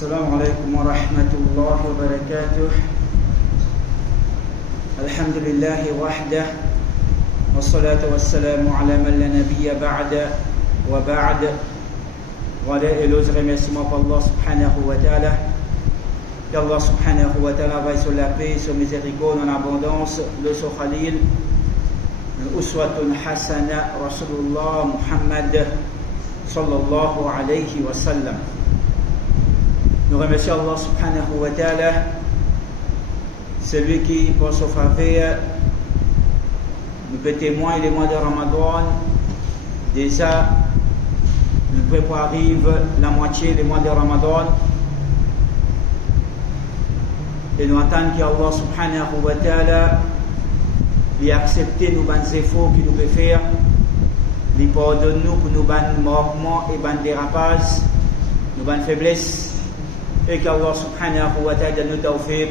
السلام عليكم ورحمة الله وبركاته. الحمد لله وحده والصلاة والسلام على من لا نبي بعد وبعد. Voilà, et l'autre remerciement pour Allah subhanahu wa ta'ala. Qu'Allah subhanahu wa ta'ala veille sur la paix, sur miséricorde en abondance, le sur Khalil, l'uswatun hasana, Rasulullah Muhammad sallallahu alayhi wa sallam. Nous remercions Allah subhanahu wa ta'ala, celui qui, pour son faveur, nous peut témoigner les mois de Ramadan. Déjà, nous préparons la moitié des mois de Ramadan. Et nous attendons qu'Allah subhanahu wa ta'ala lui accepte nos bons efforts qu'il nous peut faire, lui pardonne nous pour nos bons manquements et bons dérapages, nos bonnes faiblesses. Et qu'Allah subhanahu wa ta'ala nous tawfiq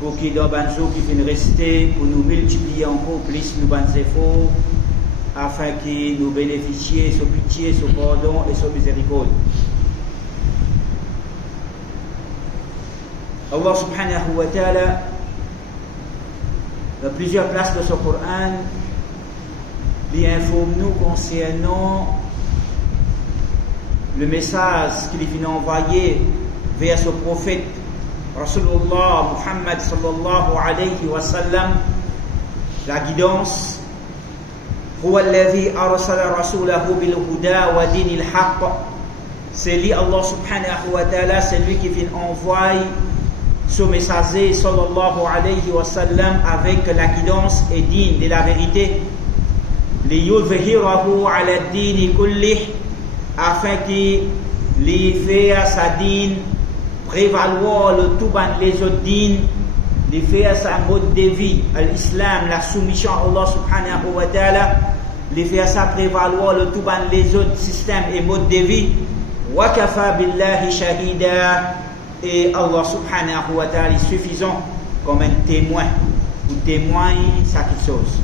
pour qu'il dans les jours qui viennent rester, pour nous multiplier encore plus nos bons efforts, afin qu'il nous bénéficie sur pitié, sur pardon et sur miséricorde. Allah subhanahu wa ta'ala, dans plusieurs places de ce Coran, lui informe nous concernant le message qu'il vient envoyer vers ce prophète Rasulullah Muhammad sallallahu alayhi wa sallam, la guidance. هو الذي أرسل رسوله بالهدى ودين الحق. C'est lui, Allah subhanahu wa ta'ala, c'est lui qui vient envoyer ce messager sallallahu alayhi wa sallam avec la guidance et digne de la vérité. ليظهره على الدين كله, afin qu'il lui fasse sa dîne prévaloir le tout ban les autres dînes, lui faire sa mode de vie, l'islam, la soumission à Allah subhanahu wa ta'ala, lui faire ça prévaloir le tout ban les autres systèmes et modes de vie. Wa kafa billahi shahida, et Allah subhanahu wa ta'ala est suffisant comme un témoin ou témoigne ça quelque chose.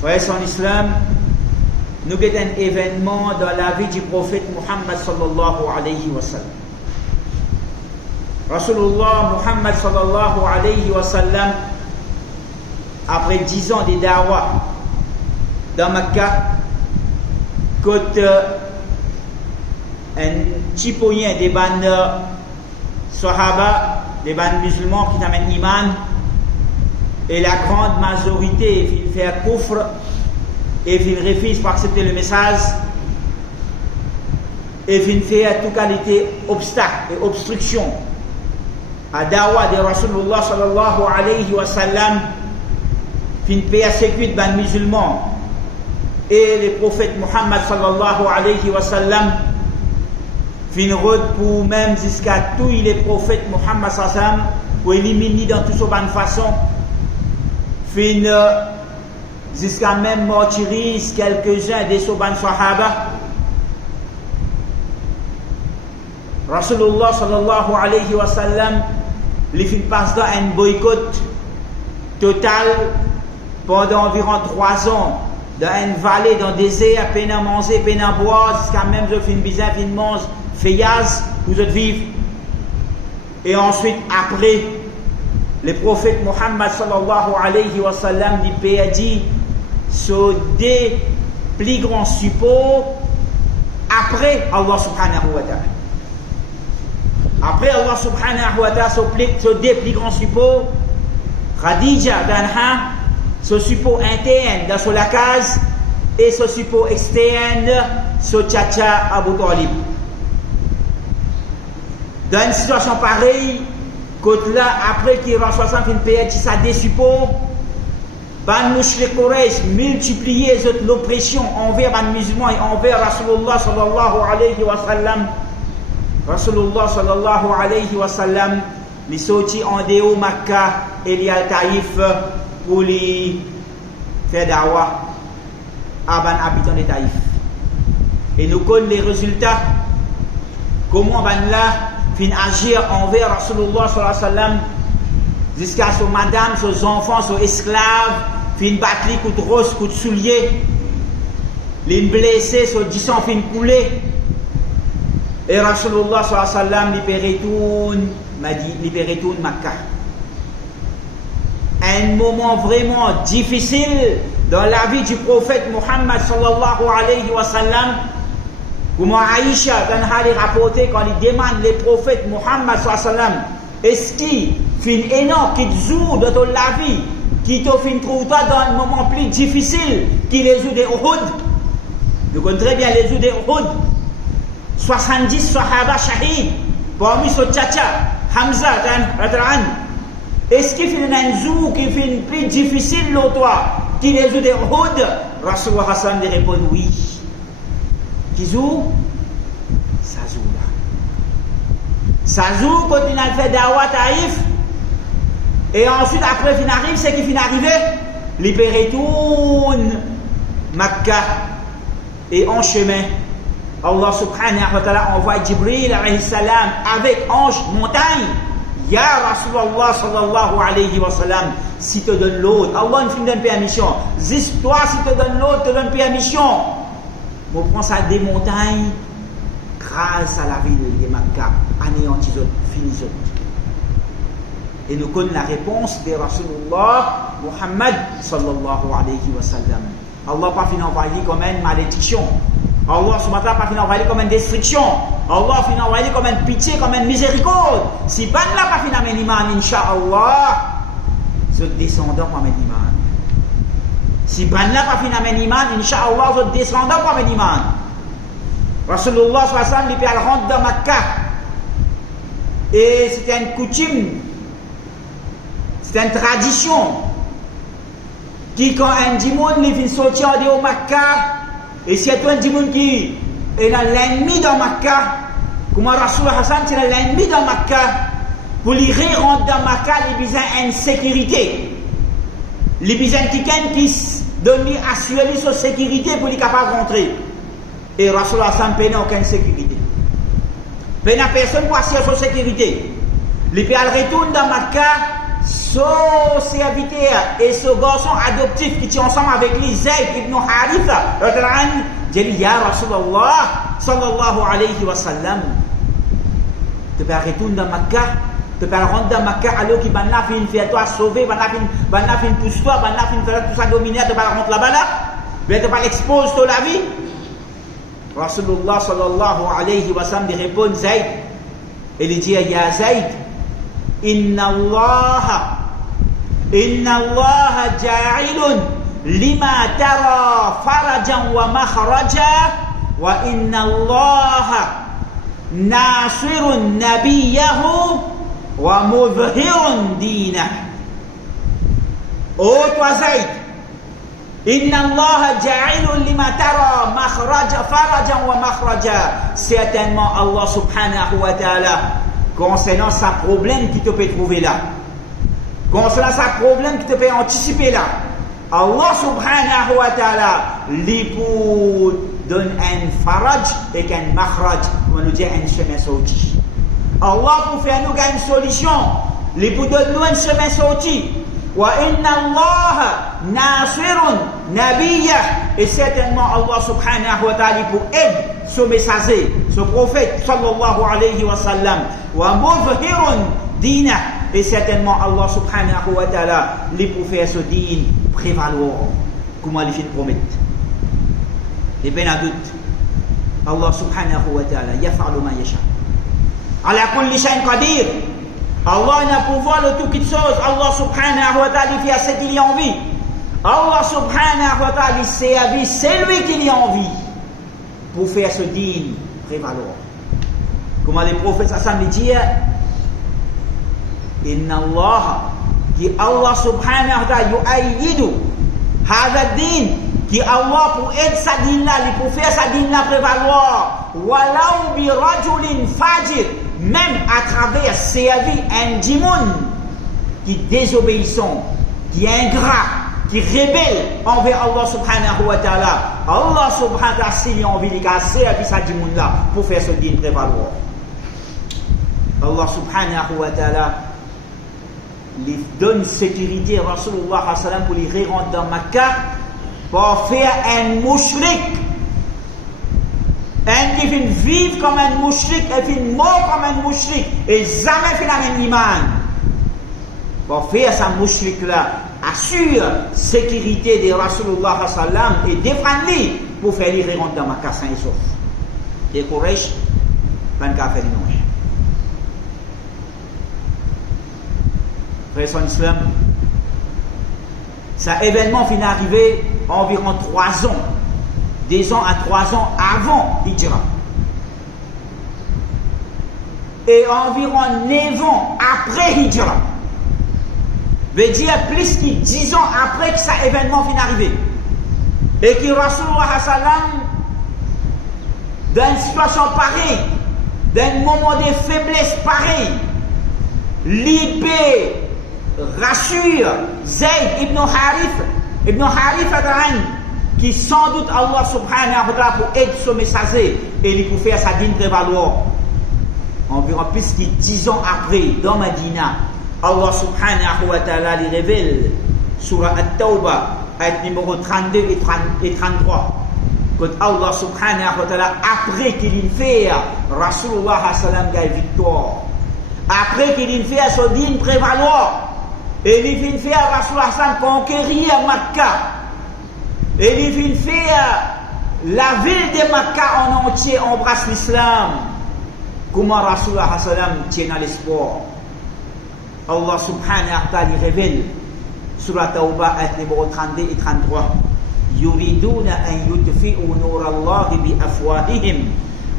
Frères en islam, nous avons un événement dans la vie du prophète Muhammad sallallahu alayhi wa sallam. Rasulullah Muhammad sallallahu alayhi wa sallam, après 10 ans de da'wah dans Mecca, côté un petit poignet des bandes sahaba, des bandes musulmans qui t'amènent iman, et la grande majorité vient faire kufr et vient refuser pour accepter le message et vient faire toute qualité obstacle et obstruction à da'wah de Rasulullah sallallahu alayhi wa sallam, vient persécuter les musulmans et les prophètes Muhammad sallallahu alayhi wa sallam, vient route pour même jusqu'à tous les prophètes Muhammad sallallahu alayhi wa sallam pour éliminer dans toute bonne façon, vient jusqu'à même martyriser quelques-uns des Soban Sahaba. Rasulullah sallallahu alayhi wa sallam, les filles passent dans un boycott total pendant environ 3 ans, dans une vallée, dans un désert, peine à manger, peine à boire, jusqu'à même je fin bizarre, fin mange, feuillage, vous êtes vivre. Et ensuite, après, le prophète Muhammad sallallahu alayhi wa sallam dit perdu sur des plus grands supports après Allah subhanahu wa ta'ala. Après Allah subhanahu wa ta'ala, sur des plus grands supports, Khadija d'Anha, ce support interne dans sur la case et ce support externe sur Tchacha Abu Talib. Dans une situation pareille, quand là, après qu'il va 60 une période, ça des supports, ban mushrik Quraysh multiplier l'oppression envers les musulmans et envers Rasulullah sallallahu alayhi wa sallam. Rasulullah sallallahu alayhi wa sallam, les sortis en dehors Makkah et les Taïf pour les faire da'wah à les habitants de Taïf. Et nous connaissons les résultats. Comment ban là fin agir envers Rasulullah sallallahu alayhi wa sallam jusqu'à son madame, ses enfants, ses esclaves, fin battre coup de rose, coup de soulier, les blessés, ses 10 ans fin couler. Et Rasulullah sallallahu alayhi wa sallam libéré tout Makkah. Un moment vraiment difficile dans la vie du prophète Muhammad sallallahu alayhi wa sallam. Comment Aïcha a rapporté quand il demande les prophètes Muhammad sallallahu alayhi wa sallam, est-ce qu'il fait énorme qui joue dans la vie, qui te fait trouver dans un moment plus difficile qui les joue des Uhud. Vous connaissez très bien les joue des Uhud. 70 sahaba shahid, parmi ce tchatcha, Hamza, est-ce qu'il fait un jour qui fait plus difficile l'autre qui les joue des Uhud? Rasulullah Hassan répond oui. Qui joue? Ça joue là. Ça joue quand il a fait Dawa Taïf. Et ensuite, après, il arrive, c'est qu'il finit arrivé. Libérer tout Makkah. Et en chemin, Allah subhanahu wa ta'ala envoie Jibril alayhi salam avec ange montagne. Ya Rasulallah sallallahu alayhi wa sallam, si te donne l'autre, Allah ne donne permission. Toi, si te donne l'autre, te donne permission. On prend ça des montagnes grâce à la ville de Makkah, anéantis, finis. Et nous connaissons la réponse de Rasulullah Muhammad sallallahu alayhi wa sallam. Allah n'a pas fini d'envoyer comme une malédiction. Allah subhanahu wa ta'ala n'a pas fini d'envoyer comme une destruction. Allah a fini d'envoyer comme une pitié, comme une miséricorde. Si ban n'a pas fini d'amener l'iman, incha'Allah, ce descendant va mettre l'iman. Si ban n'a pas fini d'amener l'iman, incha'Allah, ce descendant va mettre l'iman. Rasulullah sallallahu alayhi wa sallam, il rentre dans Makkah. Et c'était une coutume, c'était une tradition. Qui quand un dimoun il vient sortir de Makkah, et si c'est un dimoun qui est dans l'ennemi dans Makkah, comme Rasulullah Hassan c'est l'ennemi dans Makkah, pour lui rentrer dans Makkah, il a besoin d'une sécurité. Il a besoin de quelqu'un qui donne lui assurer sa sécurité pour lui capable de rentrer. Et Rasulullah Hassan n'a aucune sécurité. Il n'a personne pour assurer sa sécurité. Il peut retourner dans Makkah. Son serviteur et ce garçon adoptif qui est ensemble avec lui, Zayd ibn Haritha, il dit Ya Rasulallah sallallahu alayhi wa sallam, tu peux retourner dans Makkah, tu peux rentrer dans Makkah alors qu'il va faire toi sauver, va faire pousse toi, va faire tout ça dominer, tu peux rentrer là-bas là, tu peux l'exposer toute la vie. Rasulullah sallallahu alayhi wa sallam répond Zayd, et il dit Ya Zayd, Inna Allah ja'ilun lima tara farajan wa makhraja wa inna Allah nasirun nabiyahu wa mudhhirun dinah. Oh toi Zayd, Inna Allah ja'ilun lima tara farajan wa makhraja. Certainement Allah subhanahu wa ta'ala concernant sa problème qui te peut trouver là, concernant sa problème qui te peut anticiper là, Allah subhanahu wa ta'ala lui pour donne un faraj et un makhraj, on va nous dire un chemin sorti. Allah pour faire nous une solution, lui pour donner nous un chemin sorti. Wa inna Allah nasirun nabiyah, et certainement Allah subhanahu wa ta'ala pour aider ce messager, ce prophète sallallahu alayhi wa sallam. Wa mudhhirun dinah, et certainement Allah subhanahu wa ta'ala lui pour faire ce din prévaloir, comment il fait promettre. Et bien à doute, Allah subhanahu wa ta'ala yaf'alu ma yasha. Ala kulli shay'in qadir. Allah n'a pouvoir de toutes choses. Allah subhanahu wa ta'ala fait ce qu'il a envie. Allah subhanahu wa ta'ala servi, c'est lui qui a envie pour faire ce din prévaloir. Comment les prophètes s'assemblent dire Inna Allah, qui Allah subhanahu wa ta'ala yu'ayyidu hadha din, qui Allah pour aider sa din là, pour faire sa din là prévaloir, walau bi rajulin fajir, même à travers servir un dimoun qui désobéissant, qui est ingrat, qui rebelle envers Allah subhanahu wa ta'ala. Allah subhanahu wa ta'ala s'il a envie de servir sa dimoun là pour faire ce din prévaloir. Allah subhanahu wa ta'ala lui donne sécurité à Rasulullah sallam pour lui rentrer dans Makkah pour faire un mushrik, Un qui vient vivre comme un mouchrik, et vient mort comme un mouchrik, et jamais fait la même iman. Pour faire sa mouchrik là, assure sécurité de Rasulullah sallam et défendre-lui pour faire les rentrer dans Makkah sain et sauf. Et Quraysh, pas de faire non. Frères en islam, ça événement finit arrivé environ 3 ans. 2 ans à 3 ans avant Hijra. Et environ 9 ans après Hijra. Veut dire plus que 10 ans après que cet événement finit arrivé. Et que Rasulullah sallam, dans une situation pareille, dans un moment de faiblesse pareil, l'IP rassure Zayd ibn Harith qui sans doute Allah subhanahu wa ta'ala pour aider ce messager et lui pour faire sa digne prévaloir. Environ plus que 10 ans après, dans Medina, Allah subhanahu wa ta'ala lui révèle surah At-Tawbah, ayat numéro 32 et 33. Quand Allah subhanahu wa ta'ala, après qu'il fait Rasulullah sallam gagne victoire, après qu'il fait son digne prévaloir, et il vient faire Rasulullah sallam conquérir Makkah, et il vient faire la ville de Makkah en entier embrasse l'islam. Comment Rasulullah sallam tient à l'espoir. Allah subhanahu wa ta'ala révèle sur la Tawbah ayat numéro 32 et 33. Yuriduna an yutfi'u nur Allah bi afwahihim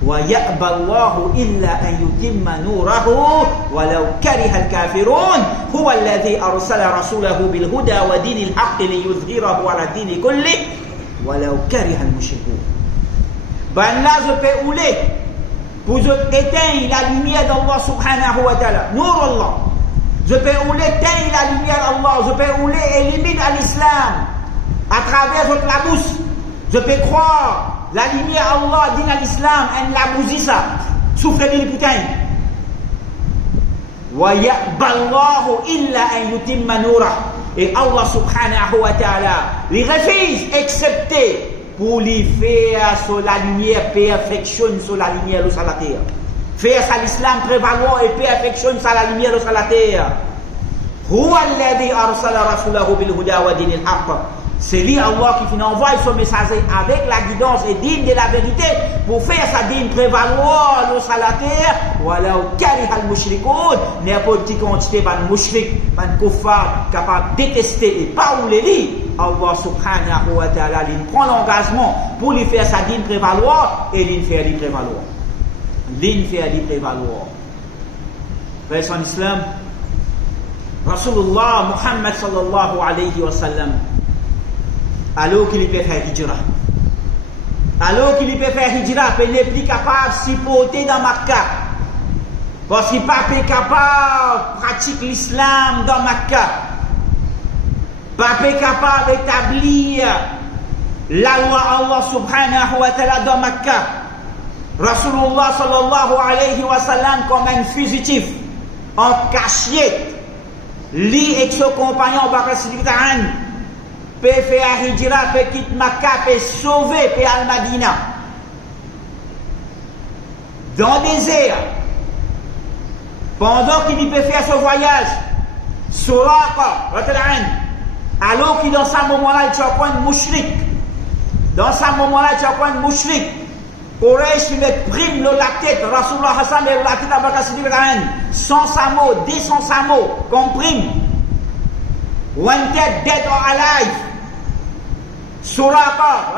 wa ya'ba Allah illa an yutimma nurahu walau kariha al-kafirun huwa alladhi arsala rasulahu bil huda wa dinil haqq liyudhhirahu ala dini kulli walau kariha al-mushrikun. Ben là je peux ouler pour éteindre la lumière d'Allah subhanahu wa ta'ala, nur Allah. Je peux éteindre la lumière d'Allah, je peux éliminer l'islam à travers votre la bouche. Je peux croire la lumière Allah dit à l'islam, elle la bougie ça, souffre de putain. Wa ya'ballahu illa an yutimma nurah. Et Allah subhanahu wa ta'ala les refuse excepté pour lui faire sur la lumière perfection sur la lumière sur la terre. Faire ça l'islam prévaloir et perfection sur la lumière sur la terre. Huwa alladhi arsala rasulahu bil huda wa dinil haqq. C'est lui Allah qui envoie son messager avec la guidance et digne de la vérité pour faire sa digne prévaloir sur la terre. Walau kariha al mushrikoun, n'importe qui quantité ban mushrik, ban kuffar capable de détester et pas ou les lits. Allah subhanahu wa ta'ala il prend l'engagement pour lui faire sa digne prévaloir et lui faire lui prévaloir. Lui faire lui prévaloir. Frères en islam, Rasulullah Muhammad sallallahu alayhi wa sallam, alors qu'il peut faire hijra, alors qu'il peut faire hijra, il n'est plus capable de supporter dans Makkah, parce qu'il n'est pas capable de pratiquer l'islam dans Makkah, pas capable d'établir la loi Allah subhanahu wa ta'ala dans Makkah. Rasulullah sallallahu alayhi wa sallam comme un fugitif en cachette, lui et son compagnon Bakr Siddiq peut faire hijra, peut quitter Makkah, peut sauver, peut al-Madina. Dans le désert, pendant qu'il peut faire ce voyage, Suraqa, alors qu'il dans ce moment-là, il tient point de mouchrik. Dans ce moment-là, il tient point de mouchrik. Quraysh lui met prime la tête, Rasulullah Hassan met la tête à Bakr Siddiq 100 samo, 200 samo, comme prime. Wanted, dead or alive. Suraqa,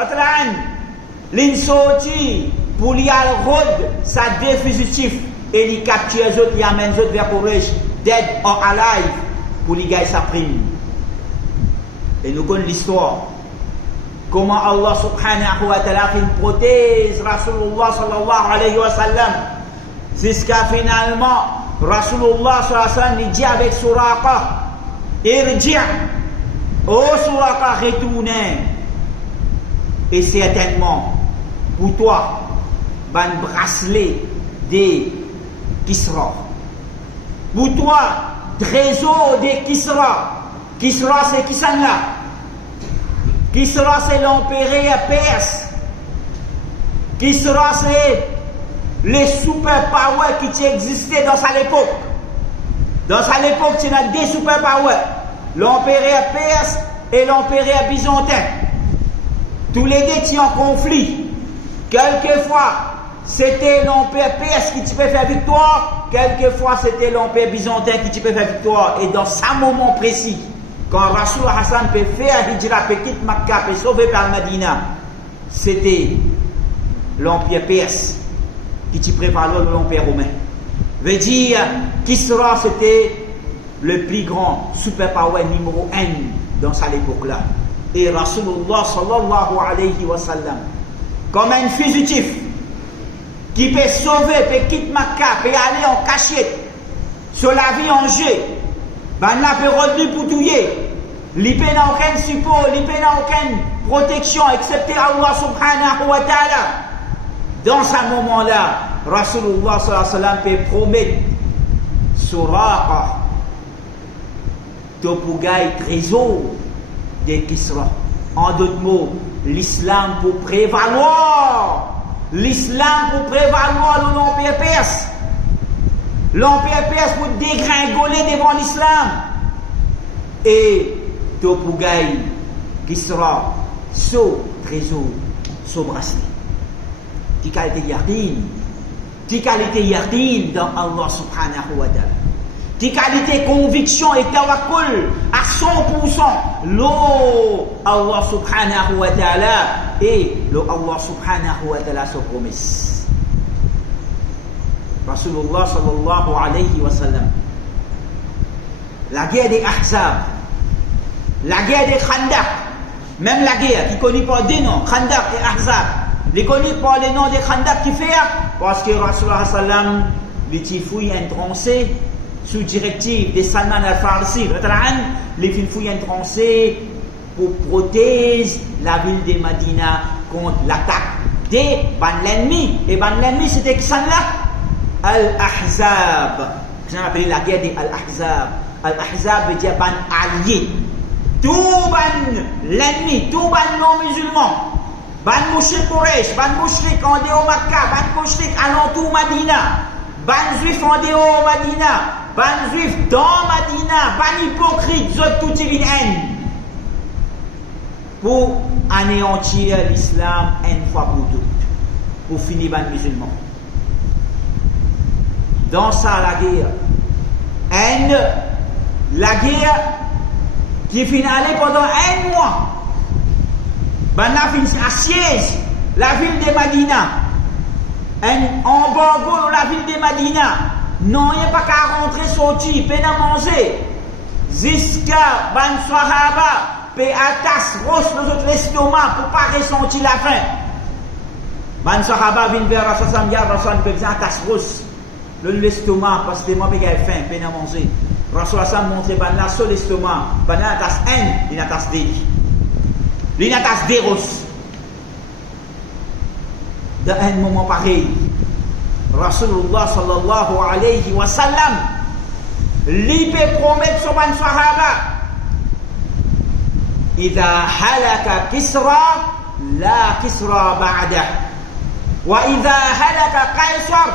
l'insorti pour lui aller rôde sa défugitif et lui capture les autres, il amène les autres vers Quraysh, dead or alive, pour lui gagner sa prime. Et nous connaissons l'histoire. Comment Allah subhanahu wa ta'ala protège Rasulullah sallallahu alayhi wa sallam. Jusqu'à finalement, Rasulullah sallallahu alayhi wa sallam lui dit avec Suraqa, Irji', oh Suraqa, retournez. Et certainement, pour toi, un bracelet de Kisra. Pour toi, trésor de Kisra. Kisra, c'est qui ça là? Kisra, c'est l'empereur perse Kisra, c'est les super powers qui existaient dans sa époque. Dans sa époque, il y a deux super powers. L'empereur perse et l'empereur byzantin. Tous les deux étaient en conflit. Quelquefois, c'était l'empereur perse qui te peut faire victoire. Quelquefois, c'était l'empereur byzantin qui te peut faire victoire. Et dans ce moment précis, quand Rasul Hassan peut faire Hijra, peut quitter Makkah, peut sauver par Medina, c'était l'empire perse qui te prévalait l'empire romain. Veut dire, Kisra, c'était le plus grand superpower numéro 1 dans cette époque-là. Et Rasulullah sallallahu alayhi wa sallam, comme un fugitif qui peut sauver, peut quitter Makkah, peut aller en cachette sur la vie en jeu, ben là peut revenir pour tuer. Il n'a aucun support, il n'a aucune protection, excepté Allah subhanahu wa ta'ala. Dans ce moment-là, Rasulullah sallallahu alayhi wa sallam peut promettre Suraqa Topugai trésor de Kisra. En d'autres mots, l'islam pour prévaloir. L'islam pour prévaloir l'empire perse. L'empire perse pour dégringoler devant l'islam. Et Topugai Kisra, ce trésor, ce bracelet. Qui qualité yaqin. Qui qualité yaqin dans Allah subhanahu wa ta'ala. Qui qualité conviction et tawakkul à 100%. L'eau Allah subhanahu wa ta'ala et l'eau Allah subhanahu wa ta'ala se promesse. Rasulullah sallallahu alayhi wa sallam. La guerre des Ahzab, la guerre des Khandaq, même la guerre qui connaît par deux noms, Khandaq et Ahzab, les connus par les noms des Khandaq qui fait parce que Rasulullah sallallahu alayhi wa sallam, les tifouilles intrancés sous directive de Salman al-Farsi, les fouilles intrancées pour protéger la ville de Medina contre l'attaque des l'ennemi. Et l'ennemi c'était qui ça là? Al-Ahzab. C'est appelé la guerre des Al-Ahzab. Al-Ahzab veut dire ban allié. Tout l'ennemi, tout non-musulman. Ban mouchrik Quraysh, ban mouchrik en dehors Makkah, ban mouchrik alentour Medina, ban juif en dehors Medina, ban juif dans Medina, ban hypocrite, zot tout divine haine. Pour anéantir l'islam une fois pour toutes, pour finir ban musulman. Dans ça la guerre, la guerre qui finit pendant un mois. Ben là, assiège la ville de Medina. Un embargo dans la ville de Medina. Non, il n'y a pas qu'à rentrer, sortir, peine à manger. Jusqu'à Ben Sahaba, peut attache, roche les autres l'estomac pour ne pas ressentir la faim. Ben Sahaba vient vers Rassasam, il y a Rassasam qui peut attache, roche l'estomac parce que moi, j'ai faim, peine à manger. Rassasam montre Ben là sur l'estomac. Ben là, attache un, il attache deux. L'inatas d'Eros. Dans un moment pareil, Rasulullah sallallahu alayhi wa sallam, lui peut promettre sur ban sahaba, إذا هلك كسرى لا كسرى بعده وإذا هلك قيصر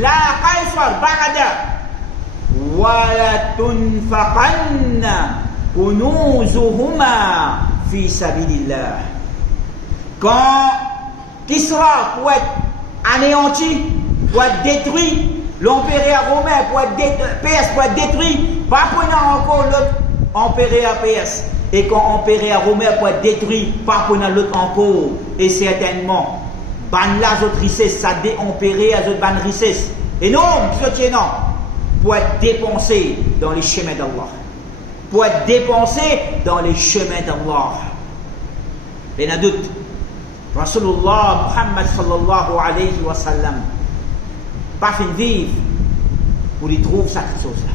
لا قيصر بعده ولا تنفقن كنوزهما fi sabilillah. Quand Kisra pour être anéanti, pour être détruit, l'empereur romain pour être perse pour être détruit, pas prenant encore l'autre empereur perse. Et quand l'empereur romain pour être détruit, pas prenant l'autre encore. Et certainement, ban la autres richesses, ça déempéré à autres ban richesses. Et non, ce non, pour être dépensé dans les chemins d'Allah. Pour être dépensé dans les chemins d'Allah. Il y a doute. Rasulullah Muhammad sallallahu alayhi wa sallam pas fin vivre pour y trouver cette chose-là.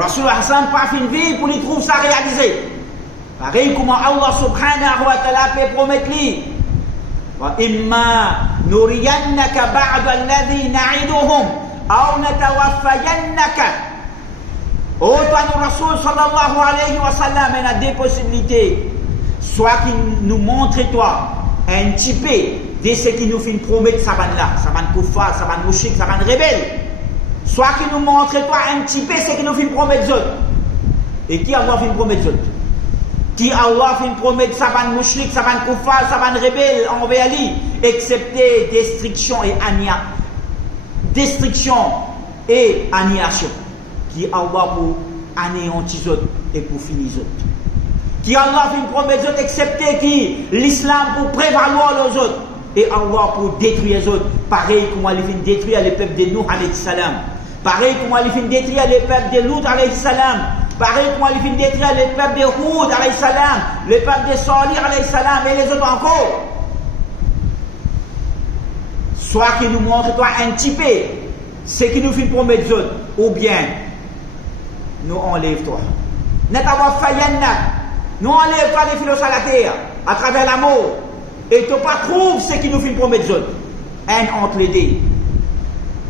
Rasulullah Hassan pas fin vivre pour y trouver ça réalisé. Pareil comme Allah subhanahu wa ta'ala peut promettre lui. Wa imma nuriyannaka ba'da alladhi na'iduhum aw natawaffayannaka. Oh, toi, nous, Rasul sallallahu alayhi wa sallam, il y a deux possibilités. Soit qu'il nous montre, toi, un petit peu de ce qui nous fait promettre ça là, ça va koufar, ça va mouchik, ça va rebelle. Soit qui nous montre toi un petit peu ce qui nous fait promettre autres. Et qui Allah fait promettre autres? Qui Allah fait promettre ça va mouchik, ça va koufar, ça va rebelle envers lui, excepté destruction et annihilation. Qui Allah pour anéantir autres et pour finir autres. Qui Allah fait promettre autres, excepté qui l'islam pour prévaloir les autres. Et Allah pour détruire les autres. Pareil comme il fait détruire le peuple de Nuh alayhi salam. Pareil comme il fait détruire le peuple de Lut alayhi salam. Pareil comme il fait détruire le peuple de Hud alayhi salam. Le peuple de Salih alayhi salam et les autres encore. Soit qu'il nous montre toi un petit peu ce qui nous fait promettre les autres. Ou bien nous enlève toi. Nous enlève toi des philosophes à la terre à travers l'amour. Et tu pas trouves ce qui nous fait promettre les autres. Un entre les deux.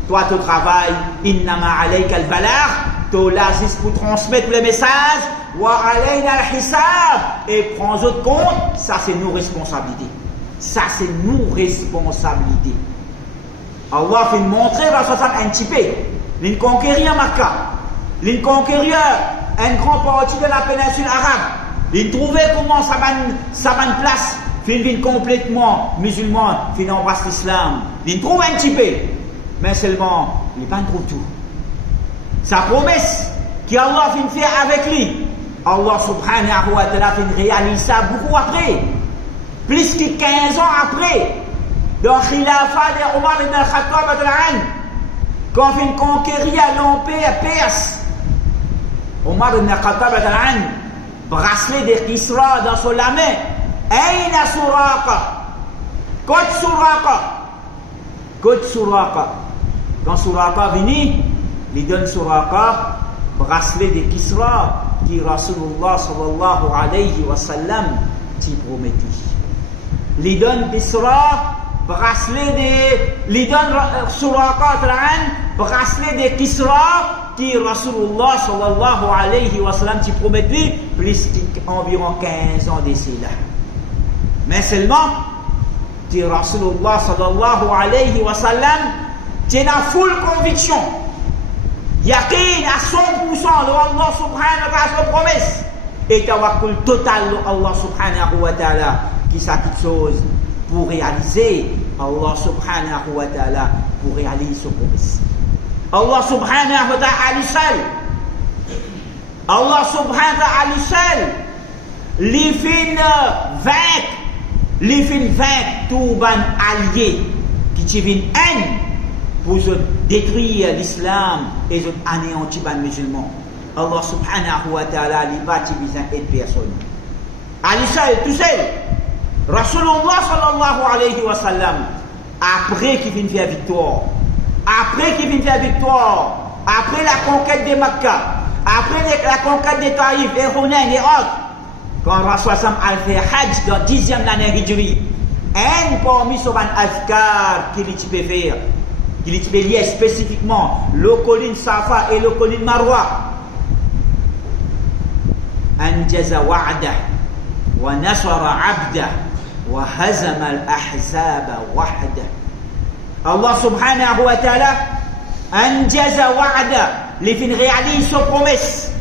Toi, tu travailles, innama alayka al-balagh, tu l'agis pour transmettre le message, wa alayna al-hisab, et prends autre compte, ça c'est nos responsabilités. Ça c'est nos responsabilités. Allah fait montrer dans un petit peu, il conquérir Makkah, il conquérir une grande partie de la péninsule arabe, il trouvait comment ça va une place. Fin complètement musulman, fin embrasse l'islam. Il trouve un petit peu, mais seulement, il n'est pas trouve tout. Sa promesse qu'Allah fin faire avec lui, Allah subhanahu wa ta'ala fin réaliser ça beaucoup après. Plus que 15 ans après, dans le khilafat de Omar ibn al-Khattab, quand fin conquérir l'empire perse, Omar ibn al-Khattab, bracelet de Kisra dans son la main. Aïna Suraqa. Côte Suraqa. Côte Suraqa. Quand Suraqa vini, il donne Suraqa, bracelet de Kisra, qui Rasulullah sallallahu alayhi wa sallam t'y promettit. Il donne Kisra, bracelet de. Il donne Suraqa, bracelet de Kisra, qui Rasulullah sallallahu alayhi wa sallam t'y promettit, plus qu'environ 15 ans d'ici là. Mais seulement, tu Rasulullah sallallahu alayhi wa sallam, tu as full conviction. Yaqin à 100% de Allah subhanahu wa ta'ala sa promesse. Et tawakkul total de Allah subhanahu wa ta'ala qui sa petite chose pour réaliser Allah subhanahu wa ta'ala pour réaliser sa promesse. Allah subhanahu wa ta'ala lui seul. Allah subhanahu wa ta'ala lui seul. Les fins vaincre. Les fins vaincre tout ban alliés qui te viennent haine pour détruire l'islam et anéantir les musulmans. Allah subhanahu wa ta'ala n'est pas besoin d'aide personne. Ali seul, tout seul. Rasulullah sallallahu alayhi wa sallam, après qu'il vienne faire victoire, après la conquête de Makkah, après la conquête de Taïf, et Hunayn et autres, quand Rasulullah a fait Hajj dans 10e année Hijri, un parmi son azkar qu'il peut faire, qu'il peut lier spécifiquement le colline Safa et le colline Marwa. Anjaza wa'dah wa nasara 'abdah wa hazama al-ahzaba wahdah. Allah subhanahu wa ta'ala anjaza wa'dah, les fin réalise sa promesse.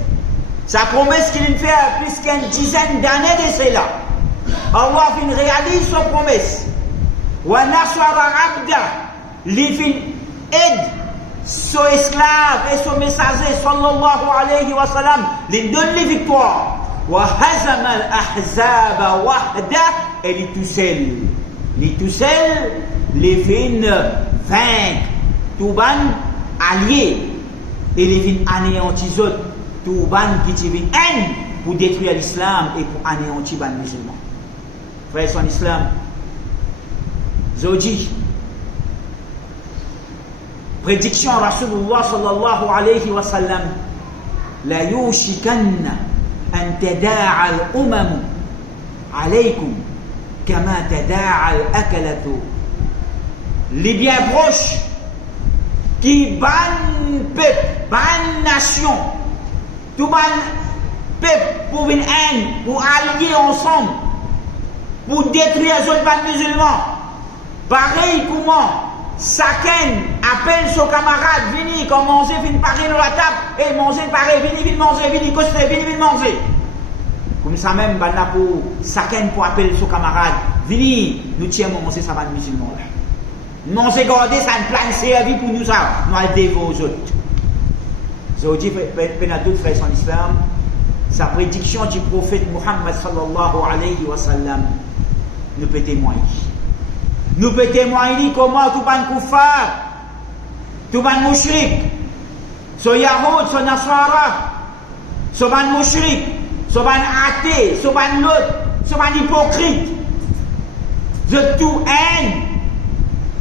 Sa promesse qu'il fait plus qu'une dizaine d'années de cela. Allah fin réalise sa promesse. Wa nasara 'abdah, les fin aide son esclave et son messager sallallahu alayhi wa sallam, les donne les victoires. Wa hazama al-ahzaba wahda, et les tout seul, les fins vaincre tout ban alliés et les fins anéantir tout ban qui te vient haine pour détruire l'islam et pour anéantir les musulmans. Frères son islam, Zodi, prédiction Rasulullah sallallahu alayhi wa sallam, la yushikanna an tada'a al-umam alaykum kama tada'a al-akalatu. Les bien proches qui ban peuple, ban nation, tout ban peuple pour une haine, pour allier ensemble, pour détruire les autres musulmans. Pareil comment chacun appelle son camarade, venez, comme manger, venez parler dans la table, et manger, pareil, venez manger, venez coster, venez manger. Comme ça même, pour chacun pour appeler son camarade, venez, nous tiens manger, ça va de musulmans là. Manger, garder, ça une plan servi pour nous, ça, nous allons dévorer aux autres. Je vous dis, d'autres frères en islam, sa prédiction du prophète Muhammad sallallahu alayhi wa sallam, nous peut témoigner. Nous peut témoigner comment tout le kuffar, tout le mushrik, so yahoud, so nasara, so mushrik, so athée, so l'autre, so hypocrite, de tout haine,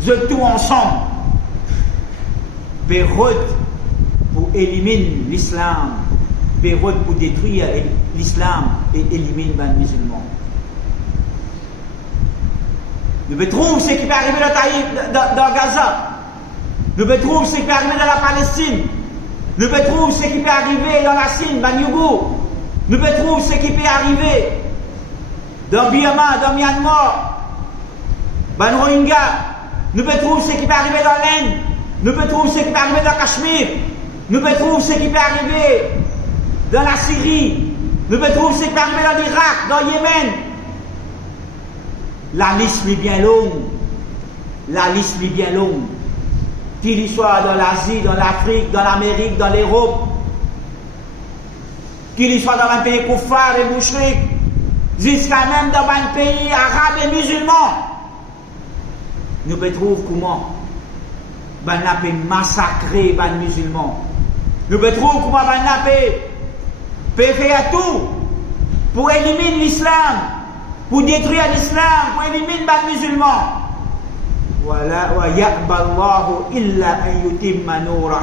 de tout ensemble. Pérode pour éliminer l'islam, pérode pour détruire l'islam et éliminer les musulmans. Nous pouvons trouver ce qui peut arriver dans Gaza. Nous pouvons trouver ce qui peut arriver dans la Palestine. Nous pouvons trouver ce qui peut arriver dans la Chine, dans Yugo. Nous pouvons trouver ce qui peut arriver dans Birma, dans Myanmar, dans Rohingya. Nous pouvons trouver ce qui peut arriver dans l'Inde. Nous pouvons trouver ce qui peut arriver dans Cachemire. Nous pouvons trouver ce qui peut arriver dans la Syrie. Nous pouvons trouver ce qui peut arriver dans l'Irak, dans le Yémen. La liste est bien longue. La liste est bien longue. Qu'il soit dans l'Asie, dans l'Afrique, dans l'Amérique, dans l'Europe. Qu'il soit dans un pays kuffar et mouchrik, jusqu'à même dans un pays arabe et musulman. Nous pouvons trouver comment on peut massacrer les musulmans. Nous pouvons trouver comment on peut faire tout pour éliminer l'islam, pour détruire l'islam, pour éliminer les musulmans. Wa ya'ballahu illa an yutimma nura.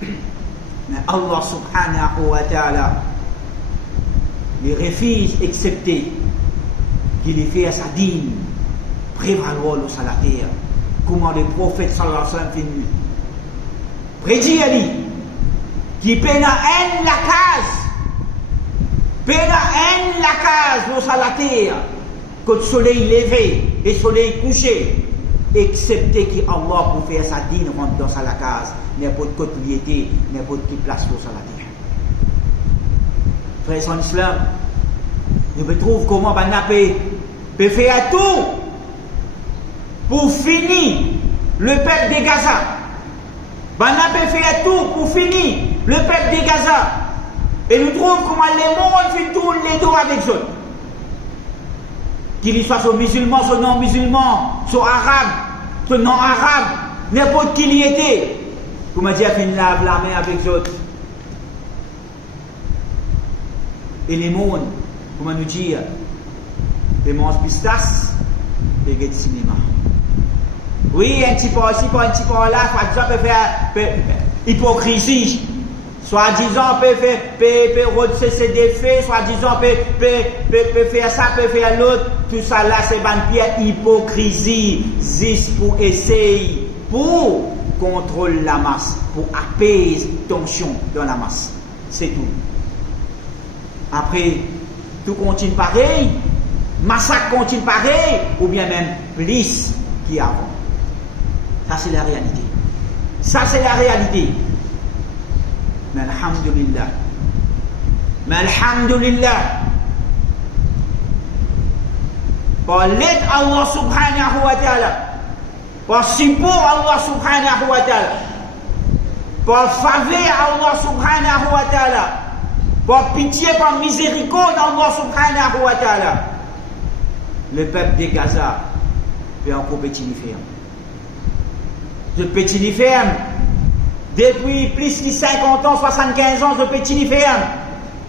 Mais Allah subhanahu wa ta'ala, il refuse d'accepter qu'il ait fait sa dîme prévaloir sur la terre. Comment le prophète sallallahu alayhi wa sallam finit prédit qui peine à haine la case, peine à haine la case sur la terre, que le soleil levé et le soleil couché, excepté que Allah pour faire sa dîne rentre dans la case, n'importe quelle propriété, n'importe quelle place sur la terre. Frères en islam, nous trouvons comment on peut faire tout pour finir le peuple de Gaza. On peut faire tout pour finir le peuple de Gaza. Et nous trouvons comment les mondes font tout les dos avec eux. Qu'il soit soit musulman, soit non musulman, soit arabe, soit non arabe, n'importe qui y était. Comment dire, qu'il lave la main avec eux. Et les mondes, comment nous dire, les mangent pistaches et les cinéma. Oui, un petit peu ici, un petit peu là, soit disant peut faire hypocrisie, soit disant peut recesser des faits, soit disant peut faire ça, peut faire l'autre, tout ça là c'est une pierre hypocrisie, juste pour essayer, pour contrôler la masse, pour apaiser tension dans la masse, c'est tout. Après, tout continue pareil, massacre continue pareil, ou bien même plus qu'avant. Ça c'est la réalité. Ça c'est la réalité. Mais alhamdulillah. Mais alhamdulillah. Par l'aide Allah subhanahu wa ta'ala. Par support Allah subhanahu wa ta'ala. Par faveur Allah subhanahu wa ta'ala. Par pitié, par miséricorde Allah subhanahu wa ta'ala. Le peuple de Gaza peut encore petit ferme. De petit ferme, depuis plus de 50 ans, 75 ans, de petit ferme.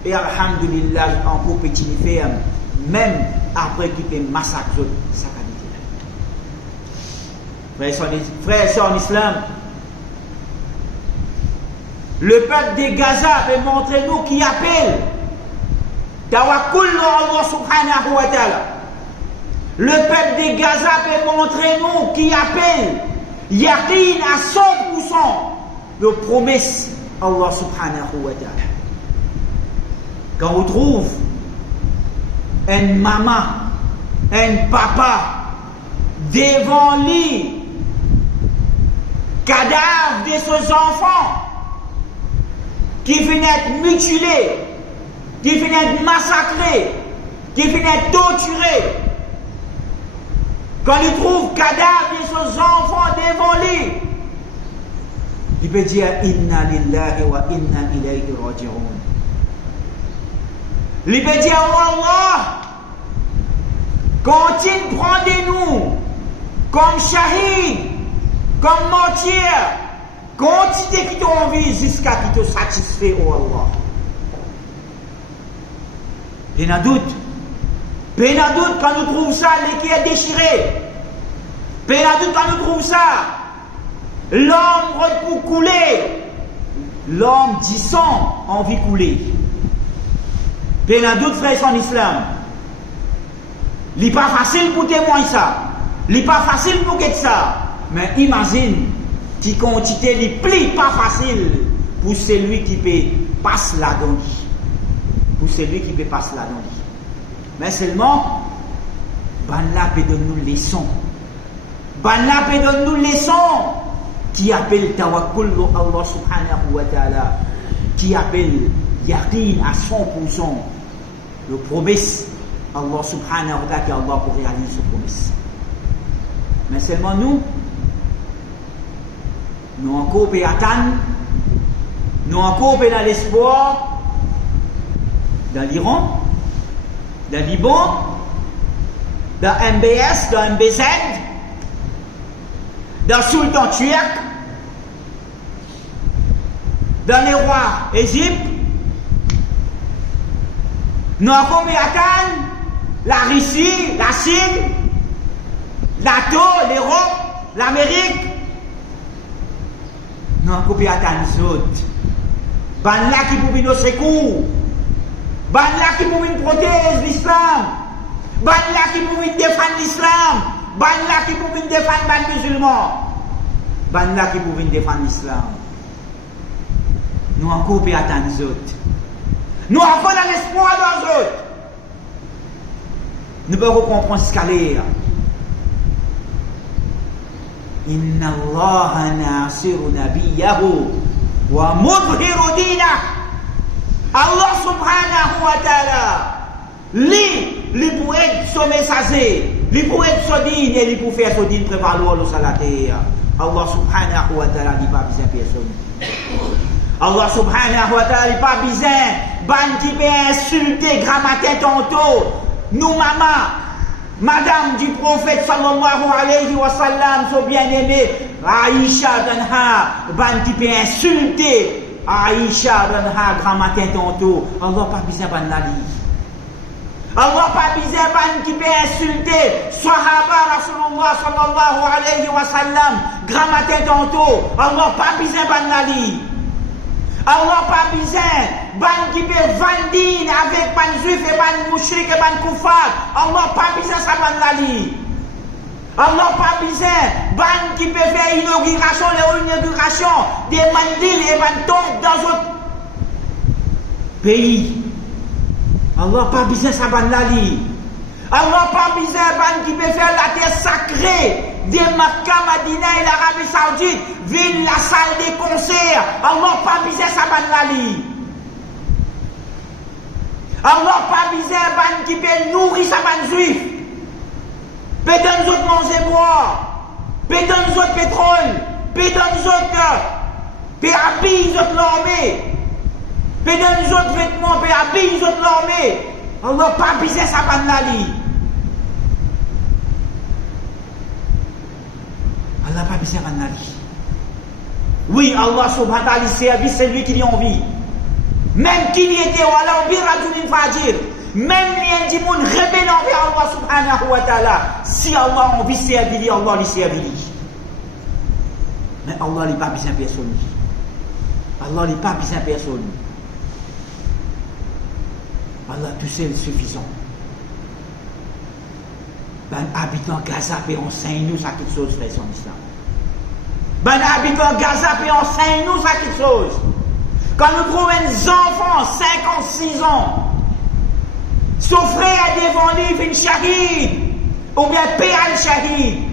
Et alhamdulillah, encore petit ferme, même après qu'il ait massacré sa qualité. Frères et sœurs en islam, le peuple de Gaza peut montrer nous qui appelle Tawakkul Allah subhanahu wa ta'ala. Le peuple de Gaza peut montrer nous qui appelle Yaqin à 100% de promesses Allah subhanahu wa ta'ala. Quand on trouve un maman, un papa devant lui, cadavre de ses enfants, qui finissent être mutilés, qui finissent être massacrés, qui finissent être torturés. Quand il trouve cadavre de ses enfants devant lui, il peut dire Inna lillahi wa inna ilayhi raji'un. Il peut dire oh Allah, continue prendre-nous comme shahid, comme martyr, continue qui t'ont envie jusqu'à qui te satisfait, oh Allah. Il y a un doute. Il y a un doute quand nous trouvons ça, les qui est déchiré. Il y a un doute quand nous trouvons ça, l'homme pour couler. L'homme dit sang, envie couler. Il y a un doute, frère, en islam. Il n'est pas facile pour témoigner ça. Il n'est pas facile pour guetter ça. Mais imagine, qui quantité, il plie pas facile pour celui qui peut passer là-dedans. Pour celui qui peut passer là-dedans. Mais seulement, Banla peut donner nous leçons. Banla peut donner nous leçons qui appelle Tawakkul Allah subhanahu wa ta'ala, qui appelle Yaqin à 100%. Le promesse Allah subhanahu wa ta'ala, qui Allah pour réaliser ce promesse. Mais seulement nous encore peut attendre, nous encore peut dans l'espoir, dans l'Iran, dans Liban, dans MBS, dans MBZ, dans Sultan Turc, dans les rois Égypte, nous avons attendre la Russie, la Chine, l'Ato, l'Europe, l'Amérique. Nous avons attendre les autres. Ban là qui pouvait nous secours. Ban là qui pouvait protéger l'islam. Ban là qui pouvait défendre l'islam. Ban là qui pouvait défendre les musulmans. Ban là qui pouvait défendre l'islam. Nous encore attendre les autres. Nous avons dans l'espoir dans les autres. Nous pouvons comprendre ce qu'elle est. Inna Allah nasiru nabiyahu wa mudhiru dinah. Allah subhanahu wa ta'ala, lui pour être son messager, lui pour être son digne et lui pour faire son digne prévaloir le salaté. Allah subhanahu wa ta'ala dit pas besoin personne. Allah subhanahu wa ta'ala dit pas besoin ban qui peut insulter grammatin tantôt. Nous maman, madame du prophète sallallahu alayhi wa sallam, son bien-aimé Aïcha Danha, ban qui peut insulter Aïcha Danha grammatin tantôt. Allah pas besoin ban la li. Allah pas besoin ban qui peut insulter Sahaba Rasulullah sallallahu alayhi wa sallam grammatin tantôt. Allah pas besoin ban la li. Allah pas besoin ban qui peut vandine avec ban juif et ban mouchrik et ban koufar. Allah pas besoin ça ban la li. Allah pas besoin ban qui peut faire inauguration des mandils et ban tombe dans d'autres pays. Allah pas besoin ça ban la li. Allah pas besoin ban qui peut faire la terre sacrée de Makka, Madina et l'Arabie Saoudite, ville la salle des concerts. Allah pas besoin ça ban la li. Allah pas besoin ban qui peut nourrir sa ban juif. Peut dans nous autres manger boire. Peut dans nous autres pétrole. Peut dans nous autres peut habiller nous autres l'armée. Peut dans nous autres vêtements. Peut habiller nous autres l'armée. Allah pas besoin ça ban la li. Allah pas besoin ban la li. Oui, Allah subhanahu wa ta'ala service celui qui lui envie. Même qui y était wala bi rajulin fajir, même les gens rebelles envers Allah subhanahu wa ta'ala, si Allah a envie de servir, Allah lui servir. Mais Allah n'a pas besoin de personne. Allah n'a pas besoin de personne. Allah tout seul suffisant. Ben habitant Gaza peut enseigner nous ça quelque chose, frère son islam. Ben habitant Gaza peut enseigner nous ça quelque chose. Quand nous trouvons des enfants, 56 ans, son frère devant lui, une shahid, ou bien péal shahid,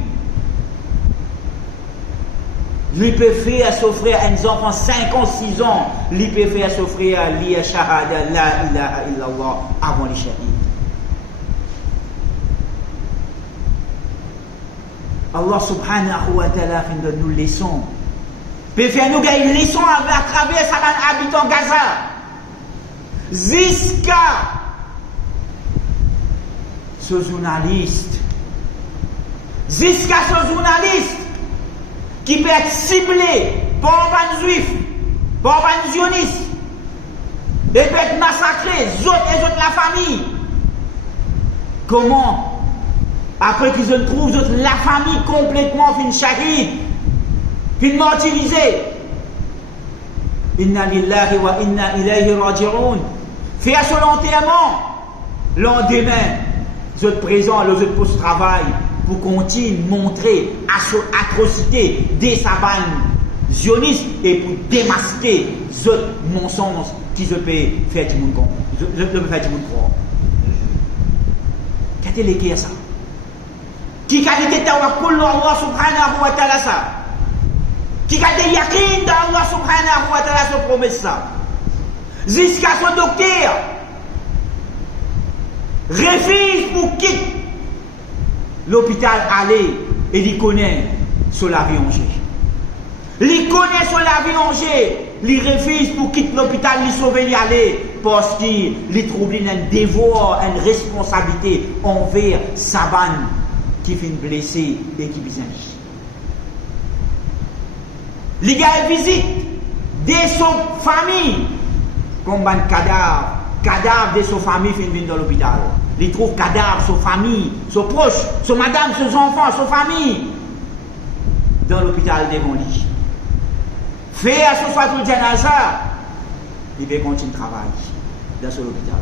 lui peut faire s'offrir à un enfant 5 ans, 6 ans, lui peut faire s'offrir à l'IA Shahada, la ilaha illallah, avant les shahids. Allah subhanahu wa ta'ala fait de nous leçons. Peut faire nous gagner une leçon à travers ça habitant Gaza. Jusqu'à ce journaliste. Jusqu'à ce journaliste qui peut être ciblé par un juif, par un sioniste, et peut être massacré, les autres la famille. Comment, après qu'ils se trouvent la famille complètement fin shahid, fin martyrisée, inna lillahi wa inna ilayhi raji'un, fait à son enterrement, lendemain, les autres présents, les autres post-travail, pour continuer de montrer atrocité des sabanes zionistes et pour démasquer les autres mensonges qui se peuvent faire du monde croire. Qu'est-ce que c'est ça? Qui a été tawakkul Allah subhanahu wa ta'ala ça? Qui a été yakin d'Allah subhanahu wa ta'ala ce promesse ça? Jusqu'à son docteur refuse pour quitter l'hôpital aller et il connaît sur la vie Angers. Il connaît sur la vie Angers. Il refuse pour quitter l'hôpital, il sauver aller parce qu'il trouve un devoir, une responsabilité envers Saban qui finit blessé et qui vient. Les gars visitent de son famille comme un cadavre de son famille finit dans l'hôpital. Il trouve cadavre, sa famille, ses proches, sa madame, ses enfants, sa famille dans l'hôpital devant lui. Fait à ce soit le janaza, il va continuer le travail dans ce hôpital.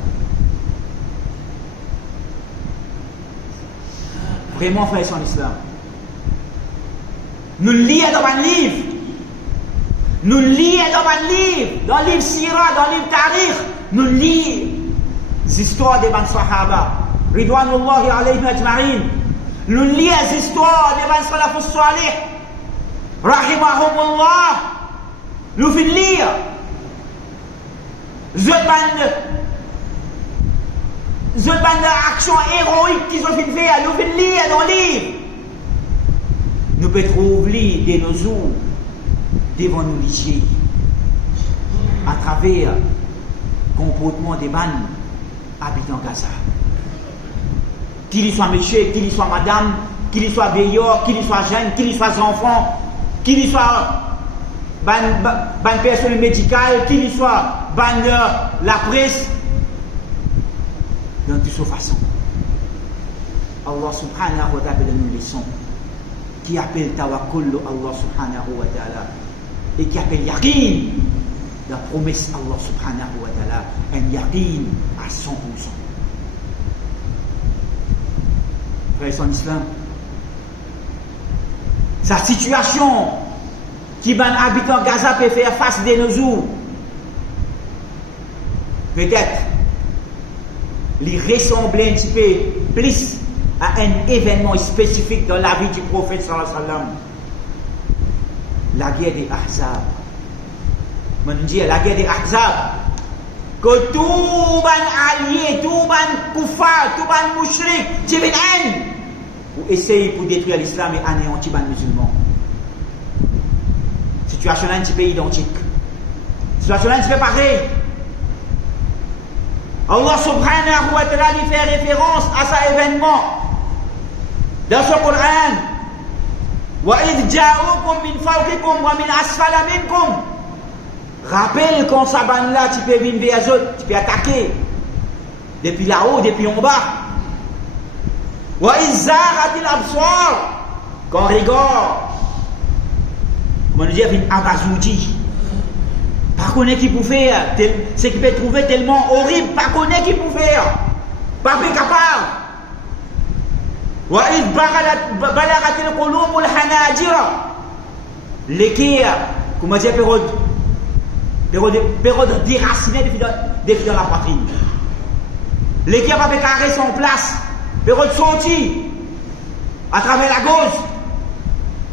Vraiment, frère, son islam. Nous lisons dans un livre. Nous lisons dans le livre Sira, dans le livre Tarikh. Nous lisons les histoires des Ban Sahaba. Ridwanullahi alayhim ajma'in. Nous lisons les histoires des Ban Salafus Salih. Rahimahumullah. Nous finissons lire. Je ban action héroïque qu'ils ont fait faire. Nous finissons lire dans le livre. Nous pouvons trouver de nos jours devant nous licher à travers le comportement des ban habitants Gaza. Qu'il y soit monsieur, qu'il y soit madame, qu'il y soit vieillard, qu'il y soit jeune, qu'il y soit enfant, qu'il y soit ban personnel médical, qu'il y soit la presse, dans toutes ces façons. Allah subhanahu wa ta'ala nous leçons qui appelle tawakkul Allah subhanahu wa ta'ala et qui appelle yaqin la promesse Allah subhanahu wa ta'ala un yaqin à 100%. Frères en islam, sa situation qui ban habitant Gaza peut faire face de nos jours, peut-être lui ressembler un petit peu plus à un événement spécifique dans la vie du prophète sallallahu alayhi wa sallam. La guerre des Ahzab. On dit la guerre des Ahzab que tout ban allié, tout ban kuffar, tout ban mushrik, qui viennent pour essayer pour détruire l'islam et anéantir les musulmans. Situation là un petit peu identique. Situation là un petit peu pareil. Allah subhanahu wa ta'ala lui fait référence à cet événement dans ce Coran. وَإِذْ جَاءُوكُمْ مِنْ فَوْقِكُمْ وَمِنْ أَسْفَلَ مِنْكُمْ. Rappelle quand ça ban là, tu peux venir vers eux, tu peux attaquer depuis là-haut, depuis en bas. وَإِذْ زَاغَتِ الْأَبْصَارُ. Quand on regarde, comment dire, une abazoudi. Pas connaître qui peut faire, ce qui peut trouver tellement horrible, pas connaître qui peut faire, pas capable. وَإِذْ بَلَغَتِ الْقُلُوبُ الْحَنَاجِرَ. L'équerre, comment dire, période déracinée depuis dans la poitrine. L'équerre va carrer son place, période sortie à travers la gauche.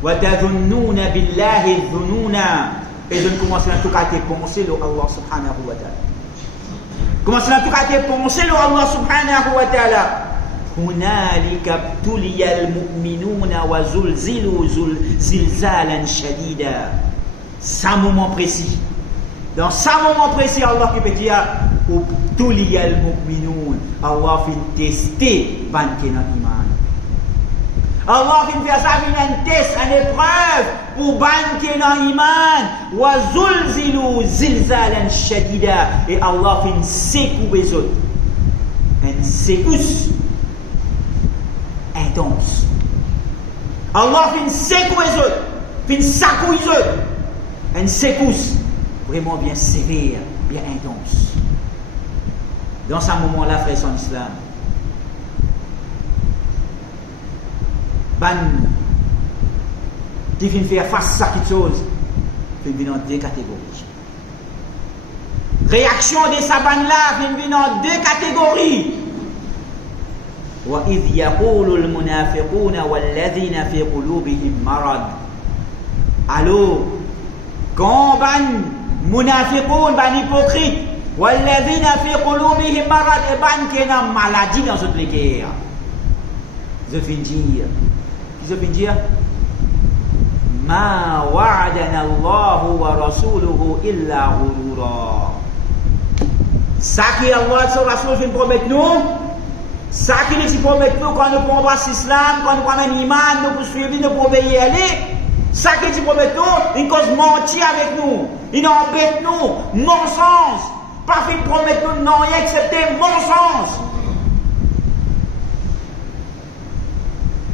وَتَظُنُّونَ بِاللَّهِ الظُّنُونَ. Et je ne commence à tout cas à penser le Allah subhanahu wa ta'ala. Commence à tout cas à penser le Allah subhanahu wa ta'ala. هُنَالِكَ ابْتُلِيَ الْمُؤْمِنُونَ وَزُلْزِلُوا زِلْزَالًا شَدِيدًا. C'est un moment précis. Dans ce moment précis, Allah qui peut dire ابْتُلِيَ الْمُؤْمِنُونَ. Allah fait tester ban kenan iman. Allah qui fait ça, un test, une épreuve pour ban kenan iman. وَزُلْزِلُوا زِلْزَالًا شَدِيدًا. Et Allah fait une secousse les autres. Une secousse intense. Allah fait une secousse les autres. Fait une secousse les autres. Une secousse vraiment bien sévère, bien intense. Dans ce moment-là, frère en islam, qui vient faire face à quelque chose, il vient dans deux catégories. Réaction de sa bande-là vient dans deux catégories. وَإِذْ يَقُولُ الْمُنَافِقُونَ وَالَّذِينَ فِي قُلُوبِهِمْ مَرَضٌ. Alors, quand munafiqoun, hypocrite, والذين في قلوبهم مرض, et qui ont une maladie dans cette guerre. Je viens dire, je viens dire, ما وعدنا الله ورسوله إلا غرورا. Ça qui Allah et son Rasoul vient promettre nous, ça qui nous promet nous quand nous prenons l'islam, quand nous prenons l'iman, nous poursuivons, nous pouvons obéir à lui. Ça qui nous promet nous, il cause mentir avec nous, il embête nous, mensonge. Pas fait promettre nous non rien excepté mensonge.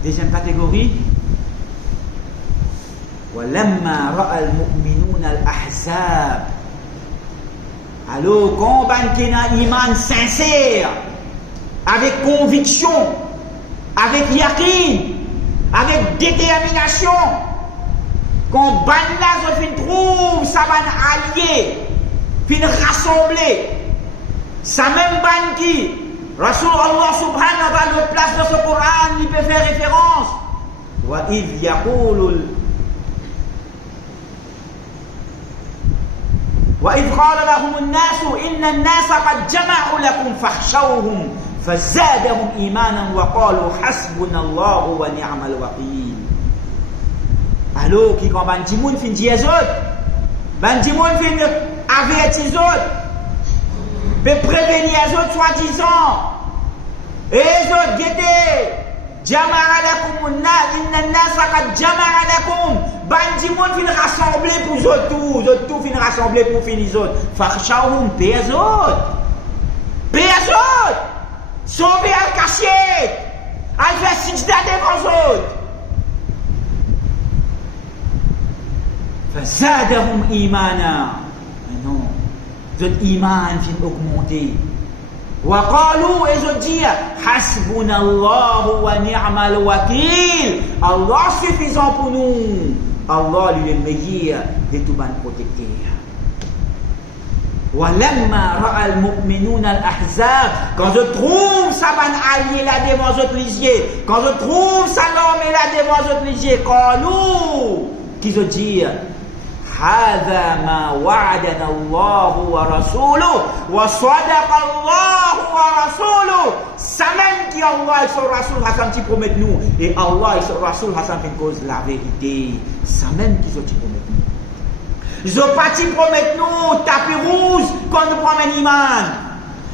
Deuxième catégorie. وَلَمَّا رَأَى الْمُؤْمِنُونَ الْأَحْزَابَ. Alors, quand on a un iman sincère, avec conviction, avec yaqin, avec détermination, quand Banla se trouve, ça va allier, puis rassembler, ça même ban qui, Rasul Allah subhanahu wa ta'ala, place dans ce Coran, il peut faire référence. وَإِذْ يَقُولُ وإذ قال لهم الناس إن الناس قد جمعوا لكم فاخشوهم فزادهم إيمانا وقالوا حسبنا الله ونعم الوكيل. Alors qui quand ban dimoun fin dire autres, ban dimoun fin avertir autres, peut prévenir les autres soi-disant, et les autres guetter jama'a lakum inna an-nasa qad jama'a lakum. Bandi monde fin rassembler pour eux tout fin rassembler pour finir les autres. Fakhshawhum les autres. Les autres. Sauver al cachette. Al faire sijda devant les autres. Fazadahum imana. Mais non. Votre iman fin augmenter. وقالوا et je dis حسبنا الله ونعم الوكيل. Allah suffisant pour nous. Allah lui est le meilleur de tout ban protecteur. وَلَمَّا رَأَى الْمُؤْمِنُونَ الْأَحْزَابَ. Quand je trouve ça ban allié là devant les autres lisiers, quand je trouve ça l'armée là devant les autres lisiers, قالوا qui je dis هذا ما وعدنا الله ورسوله وصدق الله ورسوله. Ça même qui Allah et son Rasoul Hassan qui promettent nous, et Allah et son Rasoul Hassan fait cause la vérité. Ça même qui sont promettent nous. Ils ont pas promettre nous tapis rouge quand nous prenons l'iman,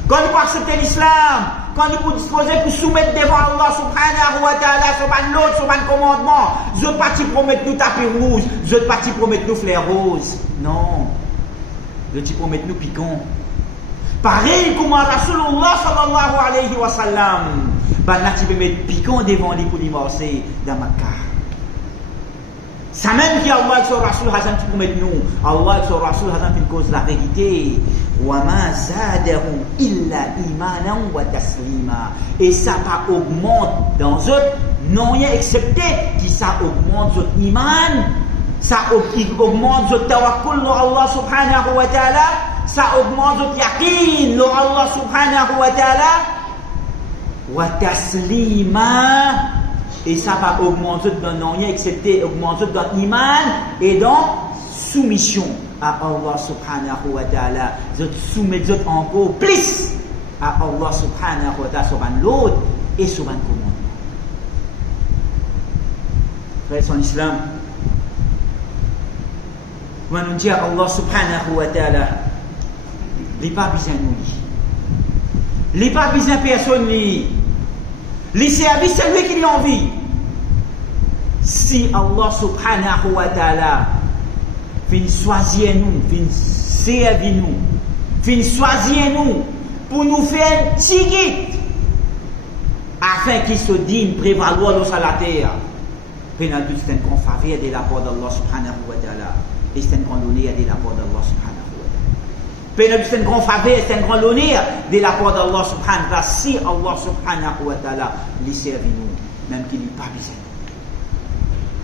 quand nous acceptons l'islam, quand nous pouvons disposer pour soumettre devant Allah subhanahu wa ta'ala sur l'autre, sur le commandement. Je ne pas promettre nous tapis rouge, je ne pas promettre nous fleurs roses. Non. Je te promettre nous piquants. Pareil comme Rasulullah sallallahu alayhi wa sallam. Ben là tu peux mettre piquant devant lui pour lui morcer dans Makkah. Ça même qui Allah et son Rasul Hassan qui promettent nous. Allah et son Rasul Hassan fait cause la vérité. وَمَا زَادَهُمْ إِلَّا إِيمَانًا وَتَسْلِيمًا. Et ça pas augmente dans eux, non rien excepté qui ça augmente notre iman, ça augmente notre tawakkul sur Allah subhanahu wa ta'ala, ça augmente notre yaqin sur Allah subhanahu wa ta'ala. Wa taslima, Et ça va augmenter dans rien, excepté augmenter dans l'iman et dans soumission à Allah subhanahu wa ta'ala. Vous soumettez encore plus à Allah subhanahu wa ta'ala sur l'autre et sur un commandement. Frères en islam, on nous dit à Allah subhanahu wa ta'ala, il n'est pas besoin de nous. Il n'est pas besoin de personne. Les services, c'est lui qui lui envie. Si Allah subhanahu wa ta'ala fin choisir nous, fin servir nous, fin choisir nous pour nous faire un petit guide afin qu'il se digne prévaloir sur la terre. C'est une grande faveur de la part d'Allah subhanahu wa ta'ala. Et c'est une grande honneur de la part d'Allah subhanahu wa ta'ala. C'est une grande faveur, c'est une grande honneur de la part d'Allah subhanahu wa ta'ala. Si Allah subhanahu wa ta'ala lui servi nous, même qu'il n'est pas besoin.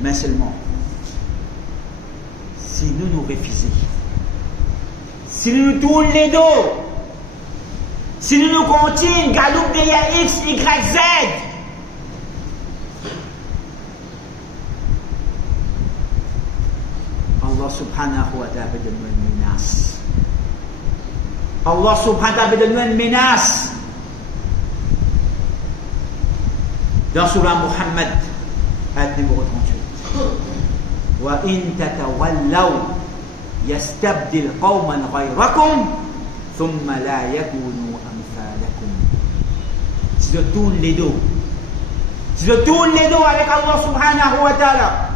Mais seulement, si nous nous refusons, si nous nous tournons les dos, si nous nous continuons, galoupe derrière X, Y, Z, Allah subhanahu wa ta'ala peut donner une menace. Allah subhanahu wa ta'ala peut donner une menace. Dans Surah Muhammad, ayat numéro 38. Wa in tatawallaw yastabdil qawman ghayrakum thumma la yakunu amthalakum. Si je tourne les dos, si je tourne les dos avec Allah subhanahu wa ta'ala,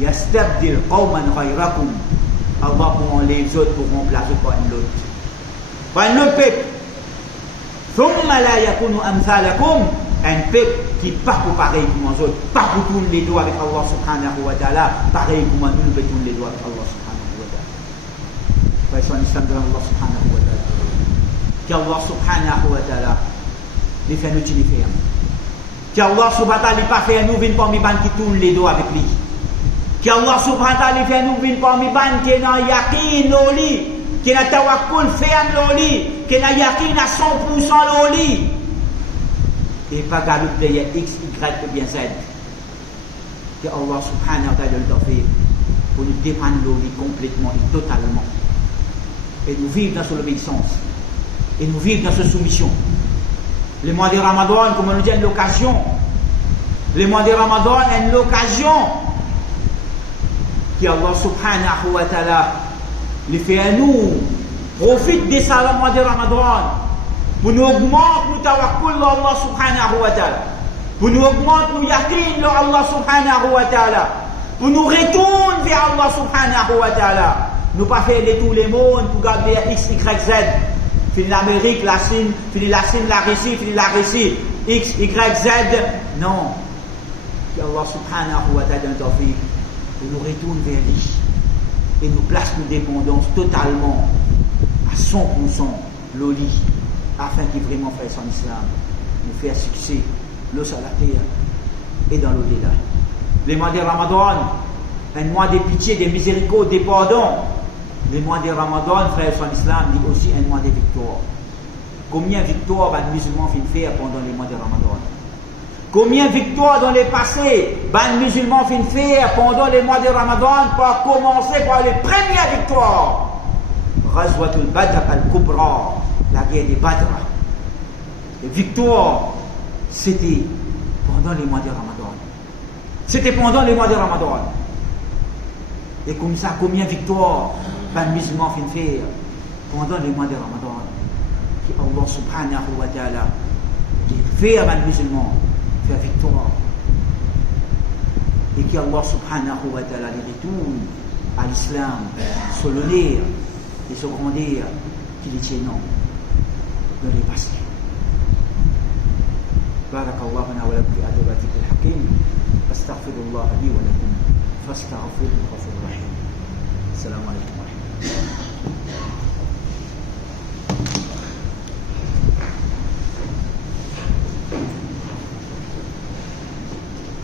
yastabdil qawman ghayrakum, Allah prend les autres pour remplacer par un autre. Par un autre peuple. Thumma la yakunu amthalakum, un peuple qui pas pour pareil comme les autres, pas pour tourner les doigts avec Allah subhanahu wa ta'ala, pareil comme nous pouvons tourner les doigts avec Allah subhanahu wa ta'ala. Frères et sœurs de Allah subhanahu wa ta'ala, qu'Allah subhanahu wa ta'ala les fait nous tuer ferme. Qu'Allah subhanahu wa ta'ala pas fait nous venir parmi les qui tournent les doigts avec lui. Qu'Allah subhanahu wa ta'ala fait nous venir parmi les qui ont yaqin l'oli, qui ont tawakkul ferme l'oli, qui ont yaqin à 100% l'oli. Et pas galoupe derrière X, Y ou bien Z. Que Allah subhanahu wa ta'ala le fait pour nous dépendre de lui complètement et totalement. Et nous vivre dans son obéissance. Et nous vivre dans sa soumission. Le mois de Ramadan, comme on nous dit, est une occasion. Le mois de Ramadan est une occasion. Que Allah subhanahu wa ta'ala le fait à nous. Profite de ça le mois de Ramadan. Pour nous augmenter nous tawakkul Allah subhanahu wa ta'ala. Pour nous augmenter nous yaqin Allah subhanahu wa ta'ala. Pour nous retourner vers Allah subhanahu wa ta'ala. Nous pas faire de tous les mondes pour garder X, Y, Z. Fini l'Amérique, la Chine, la Russie, fini la Russie, X, Y, Z. Non. Que Allah subhanahu wa ta'ala donne tawfiq pour nous retourner vers lui. Et nous place nos dépendances totalement à 100% l'oli. Afin qu'il vraiment fasse son islam, nous fait succès, l'eau sur la terre et dans l'au-delà. Le mois de Ramadan, un mois de pitié, de miséricorde, de pardon. Le mois de Ramadan, frère son islam, dit aussi un mois de victoire. Combien de victoires les musulmans finissent faire pendant le mois de Ramadan? Combien de victoires dans le passé les musulmans finissent faire pendant le mois de Ramadan pour commencer par les premières victoires? Ghazwatul Badr al-Kubra, la guerre des Badr. Les victoires, c'était pendant les mois de Ramadan. C'était pendant les mois de Ramadan. Et comme ça, combien de victoires les musulmans finissent faire pendant les mois de Ramadan? Que Allah subhanahu wa ta'ala fait à les musulmans faire victoire. Et que Allah subhanahu wa ta'ala les retourne à l'islam, sur l'honneur et sur grandeur qu'il est tient non. dans les passés. بارك الله لنا ولكم في آيات الذكر الحكيم أستغفر الله لي ولكم فاستغفروه غفور رحيم. السلام عليكم ورحمة الله.